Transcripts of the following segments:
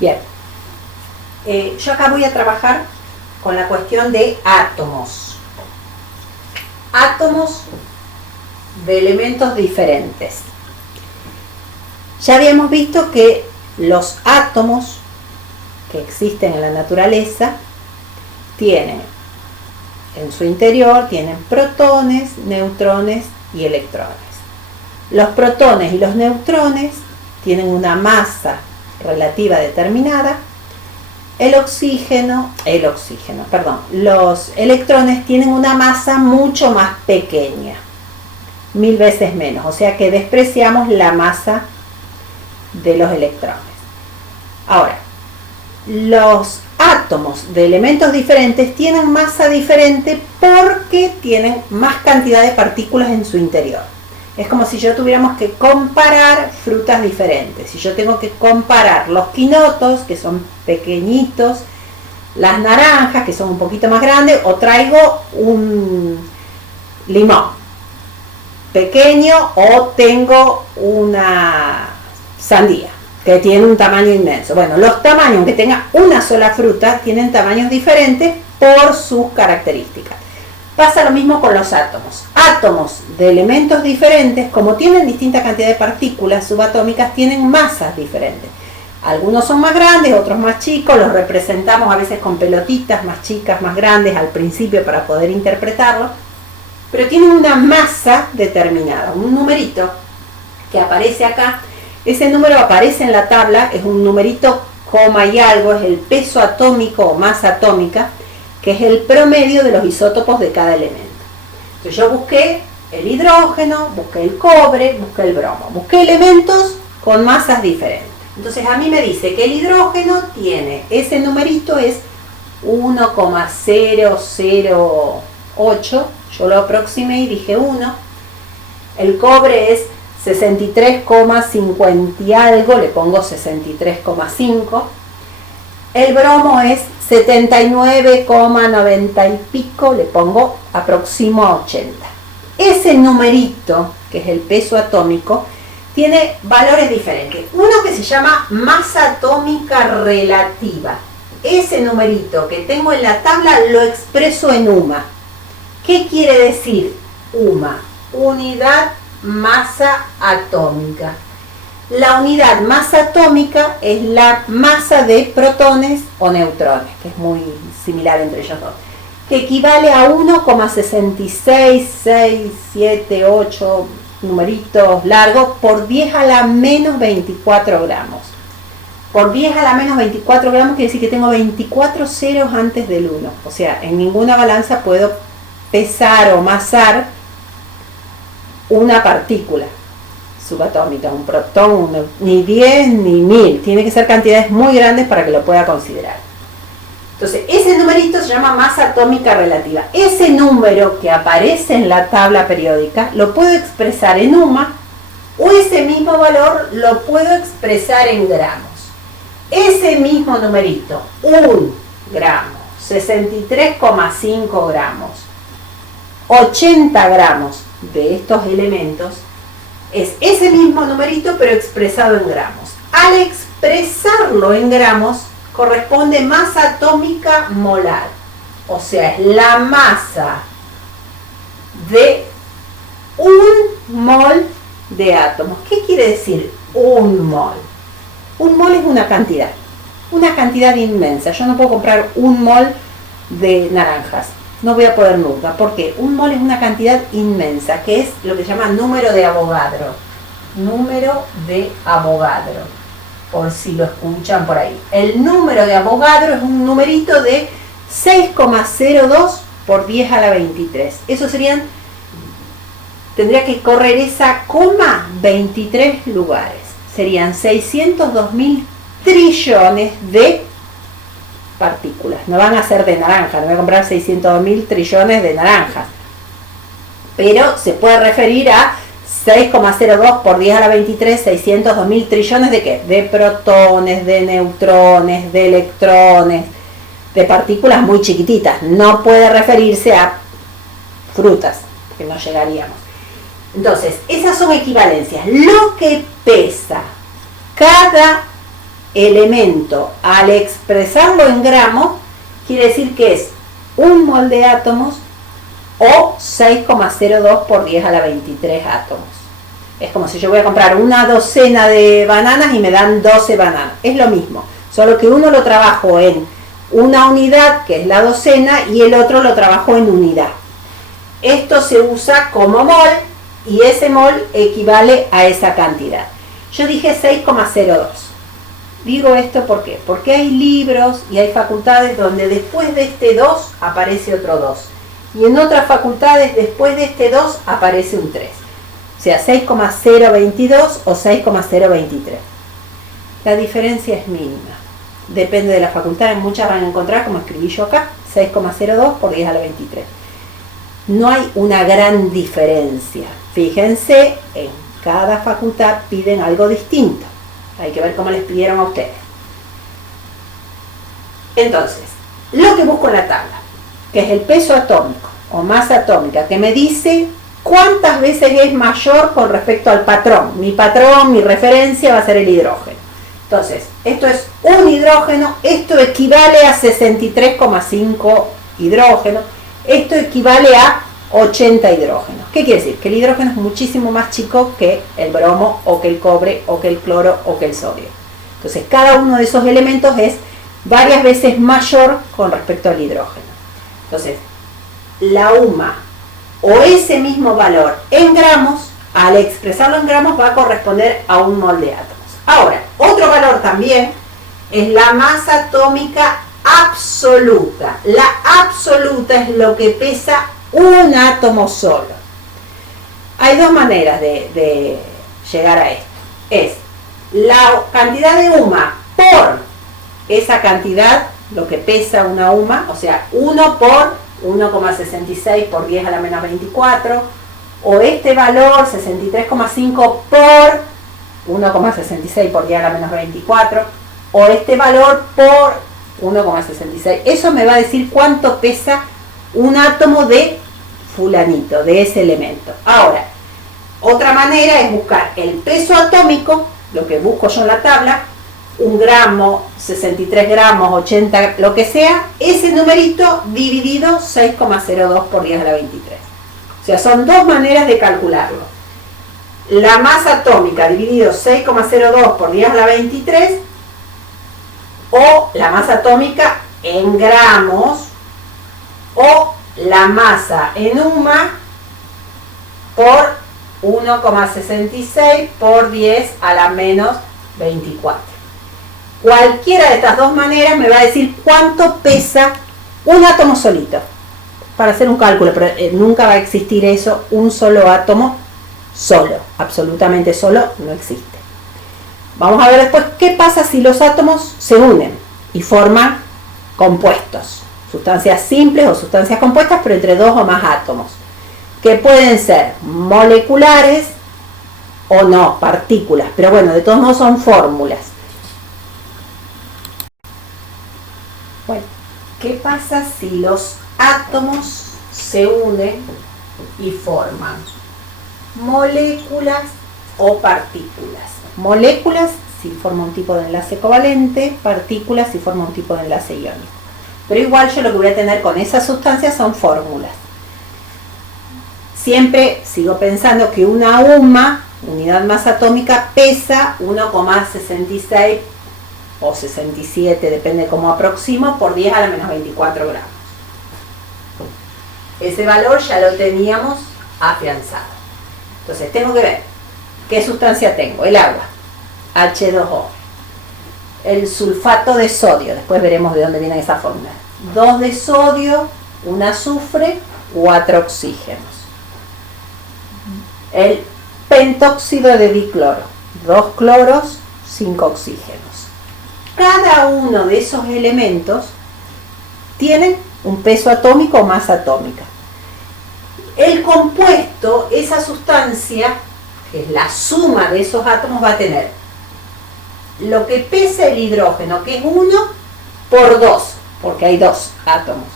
Bien, yo acá voy a trabajar con la cuestión de átomos. Átomos de elementos diferentes. Ya habíamos visto que los átomos que existen en la naturaleza tienen en su interior protones, neutrones y electrones. Los protones y los neutrones tienen una masa relativa determinada. Los electrones tienen una masa mucho más pequeña, 1000 veces menos, o sea que despreciamos la masa de los electrones. Ahora, los átomos de elementos diferentes tienen masa diferente porque tienen más cantidad de partículas en su interior. Es como si yo tuviéramos que comparar frutas diferentes. Si yo tengo que comparar los quinotos, que son pequeñitos, las naranjas, que son un poquito más grandes, o traigo un limón pequeño, o tengo una sandía que tiene un tamaño inmenso. Bueno, los tamaños, aunque tenga una sola fruta, tienen tamaños diferentes por sus características. Pasa lo mismo con los átomos. Átomos de elementos diferentes, como tienen distinta cantidad de partículas subatómicas, tienen masas diferentes. Algunos son más grandes, otros más chicos, los representamos a veces con pelotitas más chicas, más grandes al principio para poder interpretarlo, pero tienen una masa determinada, un numerito que aparece acá. Ese número aparece en la tabla, es un numerito coma y algo, es el peso atómico o masa atómica, que es el promedio de los isótopos de cada elemento. Entonces yo busqué el hidrógeno, busqué el cobre, busqué el bromo, busqué elementos con masas diferentes. Entonces a mí me dice que el hidrógeno tiene, ese numerito es 1,008, yo lo aproximé y dije 1. El cobre es 63,50 y algo, le pongo 63,5. El bromo es 79,90 y pico, le pongo aproximo a 80. Ese numerito, que es el peso atómico, tiene valores diferentes. Uno que se llama masa atómica relativa. Ese numerito que tengo en la tabla lo expreso en UMA. ¿Qué quiere decir UMA? Unidad masa atómica. La unidad masa atómica es la masa de protones o neutrones, que es muy similar entre ellos dos, que equivale a 1,66678 numeritos largos por 10 a la menos 24 gramos. Por 10 a la menos 24 gramos quiere decir que tengo 24 ceros antes del 1. O sea, en ninguna balanza puedo pesar o masar una partícula subatómica, un protón, ni 10 ni 1000. Tiene que ser cantidades muy grandes para que lo pueda considerar. Entonces, ese numerito se llama masa atómica relativa. Ese número que aparece en la tabla periódica lo puedo expresar en UMA, o ese mismo valor lo puedo expresar en gramos. Ese mismo numerito, 1 gramo, 63,5 gramos, 80 gramos de estos elementos, es ese mismo numerito pero expresado en gramos. Al expresarlo en gramos corresponde masa atómica molar, o sea, es la masa de un mol de átomos. ¿Qué quiere decir un mol? Un mol es una cantidad inmensa. Yo no puedo comprar un mol de naranjas, no voy a poder nunca, porque un mol es una cantidad inmensa, que es lo que se llama número de Avogadro. Número de Avogadro, por si lo escuchan por ahí. El número de Avogadro es un numerito de 6,02 por 10 a la 23. Eso tendría que correr esa coma 23 lugares. Serían 602.000 trillones de partículas. No van a ser de naranja, no voy a comprar 602.000 trillones de naranjas. Pero se puede referir a 6,02 por 10 a la 23, 602.000 trillones de ¿qué? De protones, de neutrones, de electrones, de partículas muy chiquititas. No puede referirse a frutas, que no llegaríamos. Entonces, esas son equivalencias. Lo que pesa cada elemento, al expresarlo en gramos, quiere decir que es un mol de átomos o 6,02 por 10 a la 23 átomos. Es como si yo voy a comprar una docena de bananas y me dan 12 bananas. Es lo mismo, solo que uno lo trabajo en una unidad, que es la docena, y el otro lo trabajo en unidad. Esto se usa como mol y ese mol equivale a esa cantidad. Yo dije 6,02. Digo esto ¿por qué? Porque hay libros y hay facultades donde después de este 2 aparece otro 2. Y en otras facultades después de este 2 aparece un 3. O sea, 6,022 o 6,023. La diferencia es mínima. Depende de la facultad, en muchas van a encontrar, como escribí yo acá, 6,02 por 10 a la 23. No hay una gran diferencia. Fíjense, en cada facultad piden algo distinto. Hay que ver cómo les pidieron a ustedes. Entonces, lo que busco en la tabla, que es el peso atómico o masa atómica, que me dice cuántas veces es mayor con respecto al patrón. Mi patrón, mi referencia va a ser el hidrógeno. Entonces, esto es un hidrógeno, esto equivale a 63,5 hidrógenos, esto equivale a 80 hidrógenos. ¿Qué quiere decir? Que el hidrógeno es muchísimo más chico que el bromo, o que el cobre, o que el cloro, o que el sodio. Entonces, cada uno de esos elementos es varias veces mayor con respecto al hidrógeno. Entonces, la UMA o ese mismo valor en gramos, al expresarlo en gramos va a corresponder a un mol de átomos. Ahora, otro valor también es la masa atómica absoluta. La absoluta es lo que pesa un átomo solo. Hay dos maneras de llegar a esto. Es la cantidad de UMA por esa cantidad, lo que pesa una UMA, o sea, 1 por 1,66 por 10 a la menos 24, o este valor 63,5 por 1,66 por 10 a la menos 24, o este valor por 1,66. Eso me va a decir cuánto pesa un átomo de fulanito, de ese elemento. Ahora, otra manera es buscar el peso atómico, lo que busco yo en la tabla, 1 gramo, 63 gramos, 80, lo que sea, ese numerito dividido 6,02 por 10 a la 23. O sea, son dos maneras de calcularlo. La masa atómica dividido 6,02 por 10 a la 23, o la masa atómica en gramos, o la masa en UMA por 1,66 por 10 a la menos 24. Cualquiera de estas dos maneras me va a decir cuánto pesa un átomo solito, para hacer un cálculo, pero nunca va a existir eso, un solo átomo solo, absolutamente solo, no existe. Vamos a ver después qué pasa si los átomos se unen y forman compuestos, sustancias simples o sustancias compuestas, pero entre dos o más átomos, que pueden ser moleculares o no, partículas, pero bueno, de todos modos son fórmulas. Bueno, ¿qué pasa si los átomos se unen y forman moléculas o partículas? Moléculas si forma un tipo de enlace covalente, partículas si forma un tipo de enlace iónico. Pero igual yo lo que voy a tener con esas sustancias son fórmulas. Siempre sigo pensando que una UMA, unidad masa atómica, pesa 1,66 o 67, depende cómo aproximo, por 10 a la menos 24 gramos. Ese valor ya lo teníamos afianzado. Entonces tengo que ver qué sustancia tengo. El agua, H2O. El sulfato de sodio, después veremos de dónde viene esa fórmula. 2 de sodio, 1 azufre, 4 oxígenos. El pentóxido de dicloro, 2 cloros, 5 oxígenos. Cada uno de esos elementos tiene un peso atómico o masa atómica. El compuesto, esa sustancia, que es la suma de esos átomos, va a tener lo que pesa el hidrógeno, que es 1 por 2, porque hay 2 átomos,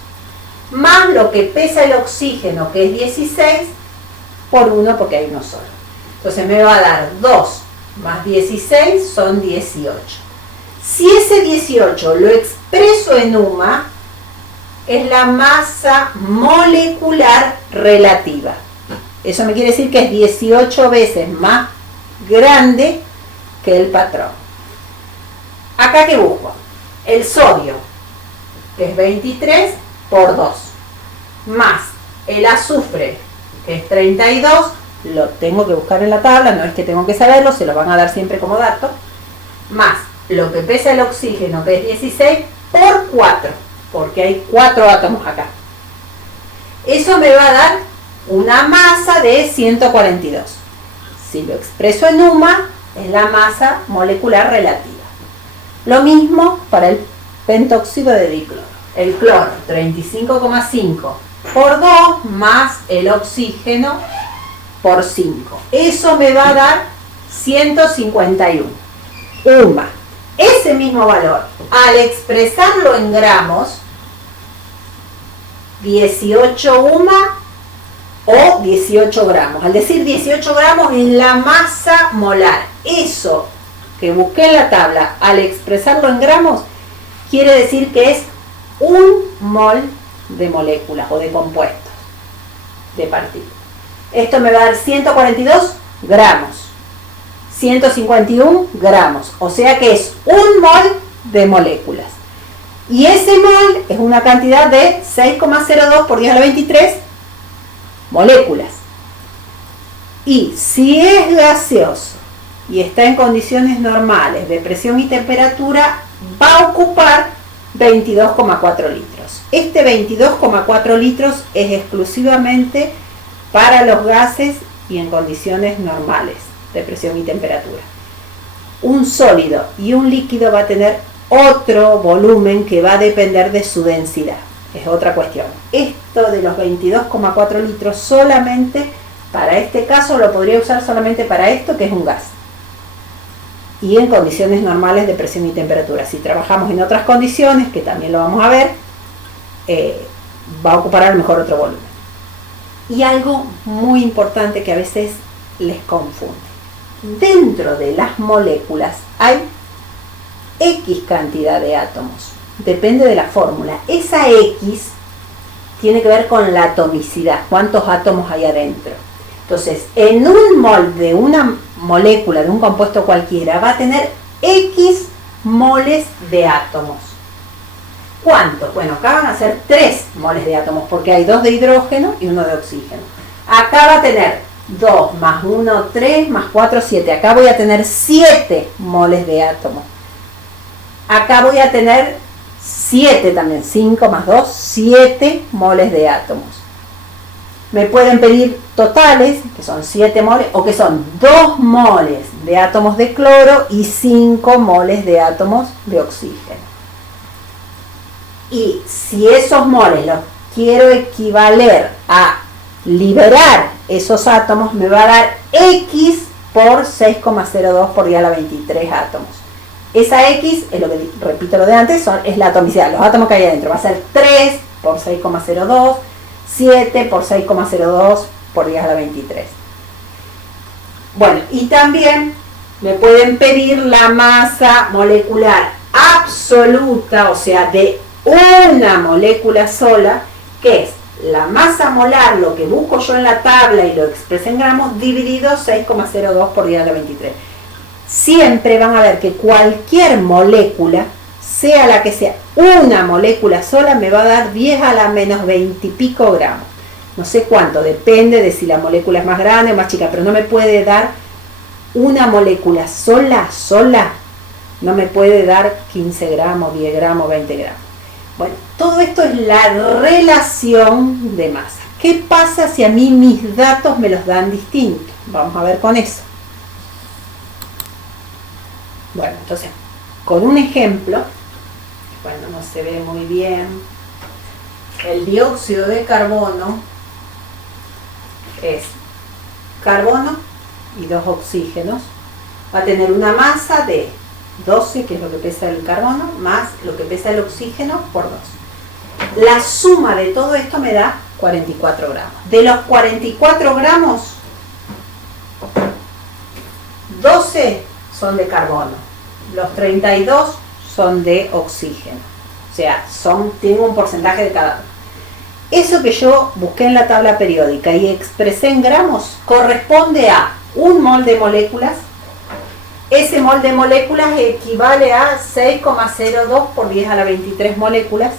más lo que pesa el oxígeno, que es 16, por 1, porque hay uno solo. Entonces me va a dar 2 más 16 son 18. Si ese 18 lo expreso en UMA, es la masa molecular relativa. Eso me quiere decir que es 18 veces más grande que el patrón. Acá que busco el sodio, que es 23 por 2, más el azufre, que es 32, lo tengo que buscar en la tabla, no es que tengo que saberlo, se lo van a dar siempre como dato, más lo que pesa el oxígeno, que es 16, por 4, porque hay 4 átomos acá. Eso me va a dar una masa de 142. Si lo expreso en UMA, es la masa molecular relativa. Lo mismo para el pentóxido de dicloro. El cloro, 35,5 por 2, más el oxígeno por 5. Eso me va a dar 151. UMA. Ese mismo valor, al expresarlo en gramos, 18 UMA o 18 gramos. Al decir 18 gramos es la masa molar. Eso que busqué en la tabla, al expresarlo en gramos, quiere decir que es 1 mol de moléculas o de compuestos, de partículas. Esto me va a dar 142 gramos, 151 gramos, o sea que es 1 mol de moléculas. Y ese mol es una cantidad de 6,02 por 10 a la 23 moléculas. Y si es gaseoso y está en condiciones normales de presión y temperatura, va a ocupar 22,4 litros. Este 22,4 litros es exclusivamente para los gases y en condiciones normales de presión y temperatura. Un sólido y un líquido va a tener otro volumen que va a depender de su densidad. Es otra cuestión. Esto de los 22,4 litros solamente para este caso lo podría usar solamente para esto, que es un gas. Y en condiciones normales de presión y temperatura. Si trabajamos en otras condiciones, que también lo vamos a ver, va a ocupar a lo mejor otro volumen. Y algo muy importante que a veces les confunde. Dentro de las moléculas hay X cantidad de átomos. Depende de la fórmula. Esa X tiene que ver con la atomicidad. ¿Cuántos átomos hay adentro? Entonces, en un mol de una molécula, de un compuesto cualquiera, va a tener X moles de átomos. ¿Cuántos? Bueno, acá van a ser 3 moles de átomos, porque hay 2 de hidrógeno y 1 de oxígeno. Acá va a tener 2 más 1, 3 más 4, 7. Acá voy a tener 7 moles de átomos. Acá voy a tener 7 también, 5 más 2, 7 moles de átomos. Me pueden pedir totales, que son 7 moles, o que son 2 moles de átomos de cloro y 5 moles de átomos de oxígeno. Y si esos moles los quiero equivaler a liberar esos átomos, me va a dar X por 6,02 por 10 a la 23 átomos. Esa X, es lo que repito lo de antes, es la atomicidad, los átomos que hay adentro. Va a ser 3 por 6,02, 7 por 6,02 por 10 a la 23. Bueno, y también me pueden pedir la masa molecular absoluta, o sea, de una molécula sola, que es la masa molar, lo que busco yo en la tabla y lo expresé en gramos, dividido 6,02 por 10 a la 23. Siempre van a ver que cualquier molécula, sea la que sea, una molécula sola, me va a dar 10 a la menos 20 y pico gramos. No sé cuánto, depende de si la molécula es más grande o más chica, pero no me puede dar una molécula sola, no me puede dar 15 gramos, 10 gramos, 20 gramos. Bueno, todo esto es la relación de masa. ¿Qué pasa si a mí mis datos me los dan distintos? Vamos a ver con eso. Bueno, entonces, con un ejemplo, bueno, no se ve muy bien, el dióxido de carbono es carbono y 2 oxígenos. Va a tener una masa de 12, que es lo que pesa el carbono, más lo que pesa el oxígeno por 2. La suma de todo esto me da 44 gramos. De los 44 gramos, 12 son de carbono, los 32 son de oxígeno. O sea, tienen un porcentaje de cada uno. Eso que yo busqué en la tabla periódica y expresé en gramos corresponde a un mol de moléculas. Ese mol de moléculas equivale a 6,02 por 10 a la 23 moléculas.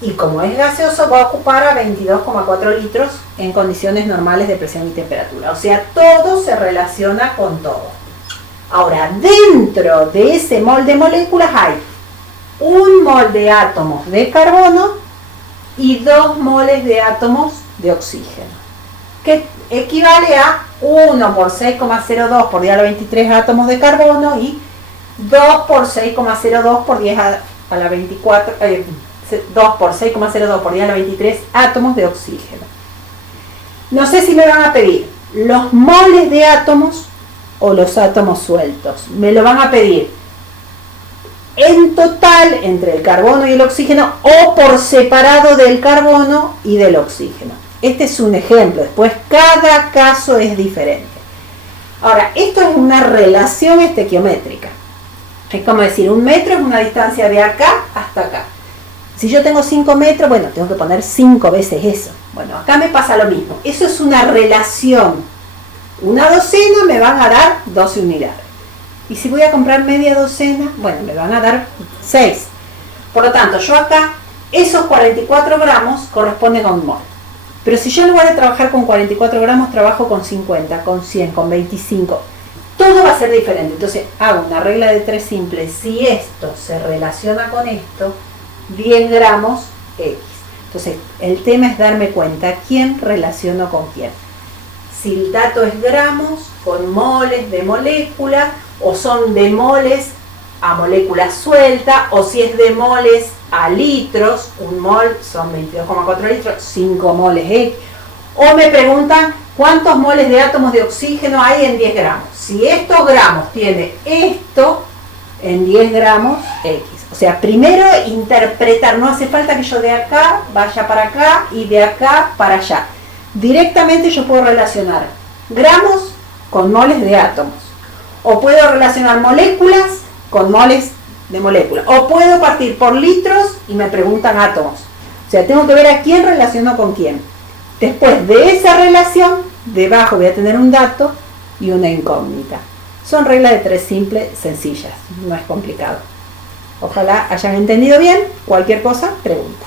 Y como es gaseoso, va a ocupar a 22,4 litros en condiciones normales de presión y temperatura. O sea, todo se relaciona con todo. Ahora, dentro de ese mol de moléculas hay un mol de átomos de carbono y 2 moles de átomos de oxígeno, que equivale a 1 por 6,02 por 10 a la 23 átomos de carbono y 2 por 6,02 por 10 a la 24, 2 por 6,02 por 10 a la 23 átomos de oxígeno. No sé si me van a pedir los moles de átomos o los átomos sueltos. Me lo van a pedir en total entre el carbono y el oxígeno o por separado del carbono y del oxígeno. Este es un ejemplo, después cada caso es diferente. Ahora, esto es una relación estequiométrica. Es como decir, 1 metro es una distancia de acá hasta acá. Si yo tengo 5 metros, bueno, tengo que poner 5 veces eso. Bueno, acá me pasa lo mismo. Eso es una relación. Una docena me van a dar 12 unidades. Y si voy a comprar media docena, bueno, me van a dar 6. Por lo tanto, yo acá, esos 44 gramos corresponden a un mol. Pero si yo en lugar de trabajar con 44 gramos, trabajo con 50, con 100, con 25, todo va a ser diferente. Entonces, hago una regla de 3 simple. Si esto se relaciona con esto, 10 gramos X. Entonces, el tema es darme cuenta quién relaciono con quién. Si el dato es gramos con moles de molécula, o son de moles a molécula suelta, o si es de moles a litros, 1 mol son 22,4 litros, 5 moles X. O me preguntan cuántos moles de átomos de oxígeno hay en 10 gramos. Si estos gramos tiene esto en 10 gramos X. O sea, primero interpretar, no hace falta que yo de acá vaya para acá y de acá para allá. Directamente yo puedo relacionar gramos con moles de átomos. O puedo relacionar moléculas con moles de moléculas. O puedo partir por litros y me preguntan átomos. O sea, tengo que ver a quién relaciono con quién. Después de esa relación, debajo voy a tener un dato y una incógnita. Son reglas de 3 simples, sencillas, no es complicado. Ojalá hayan entendido bien. Cualquier cosa, pregunta.